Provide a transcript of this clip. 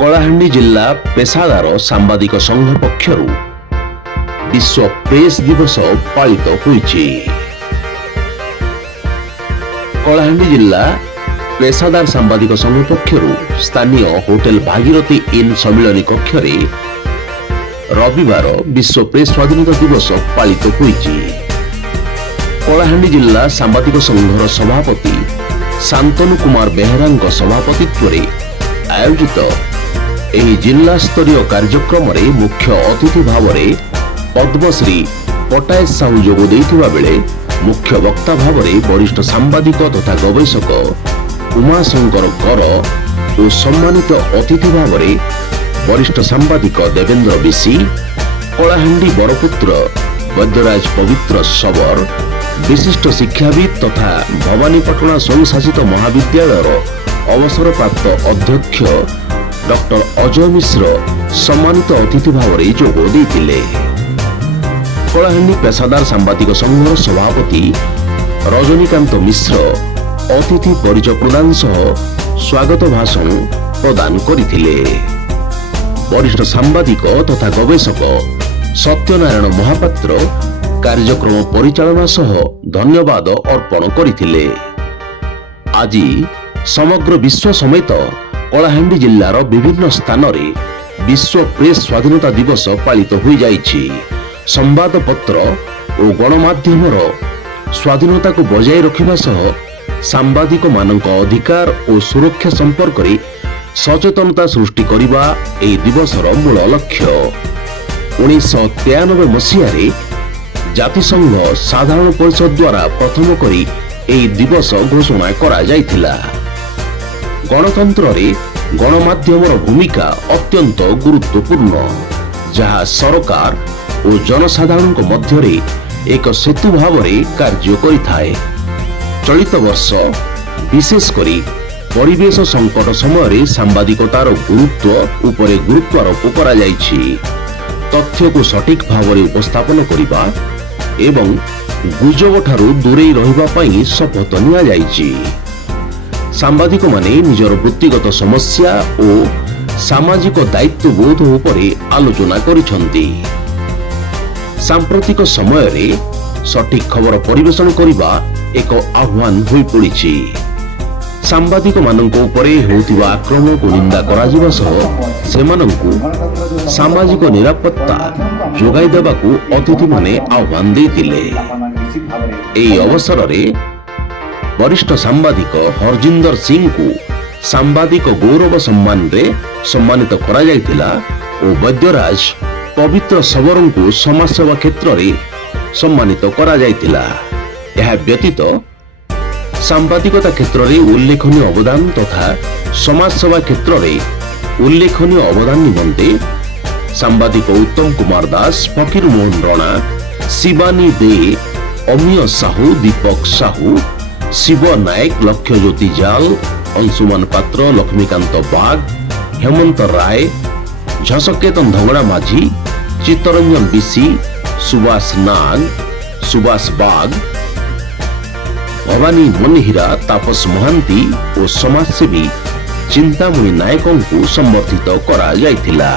କଳାହାଣ୍ଡି ଜିଲ୍ଲା ପେଶାଦାର ସାମ୍ବାଦିକ ସଂଘ ପକ୍ଷରୁ ବିଶ୍ୱ ପ୍ରେସ୍ ଦିବସ ପାଳିତ ହୋଇଛି। କଳାହାଣ୍ଡି ଜିଲ୍ଲା ପେଶାଦାର ସାମ୍ବାଦିକ ସଂଘ ପକ୍ଷରୁ ସ୍ଥାନୀୟ ହୋଟେଲ ଭାଗୀରଥୀ ଇନ୍ ସମ୍ମିଳନୀ କକ୍ଷରେ ରବିବାର ବିଶ୍ୱ ପ୍ରେସ୍ ସ୍ୱାଧୀନତା ଦିବସ ପାଳିତ ହୋଇଛି। କଳାହାଣ୍ଡି ଜିଲ୍ଲା ସାମ୍ବାଦିକ ସଂଘର ସଭାପତି ଶାନ୍ତନୁ କୁମାର ବେହେରାଙ୍କ ସଭାପତିତ୍ୱରେ ଆୟୋଜିତ ଏହି ଜିଲ୍ଲା ସ୍ତରୀୟ କାର୍ଯ୍ୟକ୍ରମରେ ମୁଖ୍ୟ ଅତିଥି ଭାବରେ ପଦ୍ମଶ୍ରୀ ପଟାୟତ ସାହୁ ଯୋଗ ଦେଇଥିବା ବେଳେ ମୁଖ୍ୟ ବକ୍ତା ଭାବରେ ବରିଷ୍ଠ ସାମ୍ବାଦିକ ତଥା ଗବେଷକ ଉମାଶଙ୍କର କର ଓ ସମ୍ମାନିତ ଅତିଥି ଭାବରେ ବରିଷ୍ଠ ସାମ୍ବାଦିକ ଦେବେନ୍ଦ୍ର ବିଶି, କଳାହାଣ୍ଡି ବରପୁତ୍ର ବୈଦ୍ୟରାଜ ପବିତ୍ର ଶବର, ବିଶିଷ୍ଟ ଶିକ୍ଷାବିତ୍ ତଥା ଭବାନୀପାଟଣା ସ୍ୱୟଂଶାସିତ ମହାବିଦ୍ୟାଳୟର ଅବସରପ୍ରାପ୍ତ ଅଧ୍ୟକ୍ଷ ଡକ୍ଟର ଅଜୟ ମିଶ୍ର ସମ୍ମାନିତ ଅତିଥି ଭାବରେ ଯୋଗ ଦେଇଥିଲେ। କଳାହାଣ୍ଡି ପେଶାଦାର ସାମ୍ବାଦିକ ସଂଘର ସଭାପତି ରଜନୀକାନ୍ତ ମିଶ୍ର ଅତିଥି ପରିଚୟ ପ୍ରଦାନ ସହ ସ୍ୱାଗତ ଭାଷଣ ପ୍ରଦାନ କରିଥିଲେ। ବରିଷ୍ଠ ସାମ୍ବାଦିକ ତଥା ଗବେଷକ ସତ୍ୟନାରାୟଣ ମହାପାତ୍ର କାର୍ଯ୍ୟକ୍ରମ ପରିଚାଳନା ସହ ଧନ୍ୟବାଦ ଅର୍ପଣ କରିଥିଲେ। ଆଜି ସମଗ୍ର ବିଶ୍ୱ ସମେତ କଳାହାଣ୍ଡି ଜିଲ୍ଲାର ବିଭିନ୍ନ ସ୍ଥାନରେ ବିଶ୍ୱ ପ୍ରେସ୍ ସ୍ୱାଧୀନତା ଦିବସ ପାଳିତ ହୋଇଯାଇଛି। ସମ୍ବାଦପତ୍ର ଓ ଗଣମାଧ୍ୟମର ସ୍ୱାଧୀନତାକୁ ବଜାୟ ରଖିବା ସହ ସାମ୍ବାଦିକମାନଙ୍କ ଅଧିକାର ଓ ସୁରକ୍ଷା ସମ୍ପର୍କରେ ସଚେତନତା ସୃଷ୍ଟି କରିବା ଏହି ଦିବସର ମୂଳ ଲକ୍ଷ୍ୟ। 1993 ମସିହାରେ ଜାତିସଂଘ ସାଧାରଣ ପରିଷଦ ଦ୍ୱାରା ପ୍ରଥମ କରି ଏହି ଦିବସ ଘୋଷଣା କରାଯାଇଥିଲା। ଗଣତନ୍ତ୍ରରେ ଗଣମାଧ୍ୟମର ଭୂମିକା ଅତ୍ୟନ୍ତ ଗୁରୁତ୍ୱପୂର୍ଣ୍ଣ, ଯାହା ସରକାର ଓ ଜନସାଧାରଣଙ୍କ ମଧ୍ୟରେ ଏକ ସେତୁ ଭାବରେ କାର୍ଯ୍ୟ କରିଥାଏ। ଚଳିତ ବର୍ଷ ବିଶେଷ କରି ପରିବେଶ ସଙ୍କଟ ସମୟରେ ସାମ୍ବାଦିକତାର ଗୁରୁତ୍ୱ ଉପରେ ଗୁରୁତ୍ୱାରୋପ କରାଯାଇଛି। ତଥ୍ୟକୁ ସଠିକ୍ ଭାବରେ ଉପସ୍ଥାପନ କରିବା ଏବଂ ଗୁଜବଠାରୁ ଦୂରେଇ ରହିବା ପାଇଁ ଶପଥ ନିଆଯାଇଛି। ସାମ୍ବାଦିକମାନେ ନିଜର ବୃତ୍ତିଗତ ସମସ୍ୟା ଓ ସାମାଜିକ ଦାୟିତ୍ୱବୋଧ ଉପରେ ଆଲୋଚନା କରିଛନ୍ତି। ସାମ୍ପ୍ରତିକ ସମୟରେ ସଠିକ୍ ଖବର ପରିବେଷଣ କରିବା ଏକ ଆହ୍ୱାନ ହୋଇପଡ଼ିଛି। ସାମ୍ବାଦିକମାନଙ୍କ ଉପରେ ହେଉଥିବା ଆକ୍ରମଣକୁ ନିନ୍ଦା କରାଯିବା ସହ ସେମାନଙ୍କୁ ସାମାଜିକ ନିରାପତ୍ତା ଯୋଗାଇ ଦେବାକୁ ଅତିଥିମାନେ ଆହ୍ୱାନ ଦେଇଥିଲେ। ଏହି ଅବସରରେ ବରିଷ୍ଠ ସାମ୍ବାଦିକ ହରଜିନ୍ଦର ସିଂଙ୍କୁ ସାମ୍ବାଦିକ ଗୌରବ ସମ୍ମାନରେ ସମ୍ମାନିତ କରାଯାଇଥିଲା ଓ ବୈଦ୍ୟରାଜ ପବିତ୍ର ଶବରଙ୍କୁ ସମାଜସେବା କ୍ଷେତ୍ରରେ ସମ୍ମାନିତ କରାଯାଇଥିଲା। ଏହା ବ୍ୟତୀତ ସାମ୍ବାଦିକତା କ୍ଷେତ୍ରରେ ଉଲ୍ଲେଖନୀୟ ଅବଦାନ ତଥା ସମାଜସେବା କ୍ଷେତ୍ରରେ ଉଲ୍ଲେଖନୀୟ ଅବଦାନ ନିମନ୍ତେ ସାମ୍ବାଦିକ ଉତ୍ତମ କୁମାର ଦାସ, ଫକୀର ମୋହନ ରଣା, ଶିବାନୀ ଦେ, ଅମିୟ ସାହୁ, ଦୀପକ ସାହୁ, ଶିବ ନାୟକ, ଲକ୍ଷ୍ୟଜ୍ୟୋତି ଜାଲ, ଅଂଶୁମାନ ପାତ୍ର, ଲକ୍ଷ୍ମୀକାନ୍ତ ବାଗ, ହେମନ୍ତ ରାୟ, ଝସକେତନ ଧଙ୍ଗଡ଼ା ମାଝୀ, ଚିତ୍ତରଞ୍ଜନ ବିଶି, ସୁବାସ ନାଗ, ସୁବାସ ବାଗ, ଭବାନୀ ମନିହୀରା, ତାପସ ମହାନ୍ତି ଓ ସମାଜସେବୀ ଚିନ୍ତାମଣି ନାୟକଙ୍କୁ ସମ୍ବର୍ଦ୍ଧିତ କରାଯାଇଥିଲା।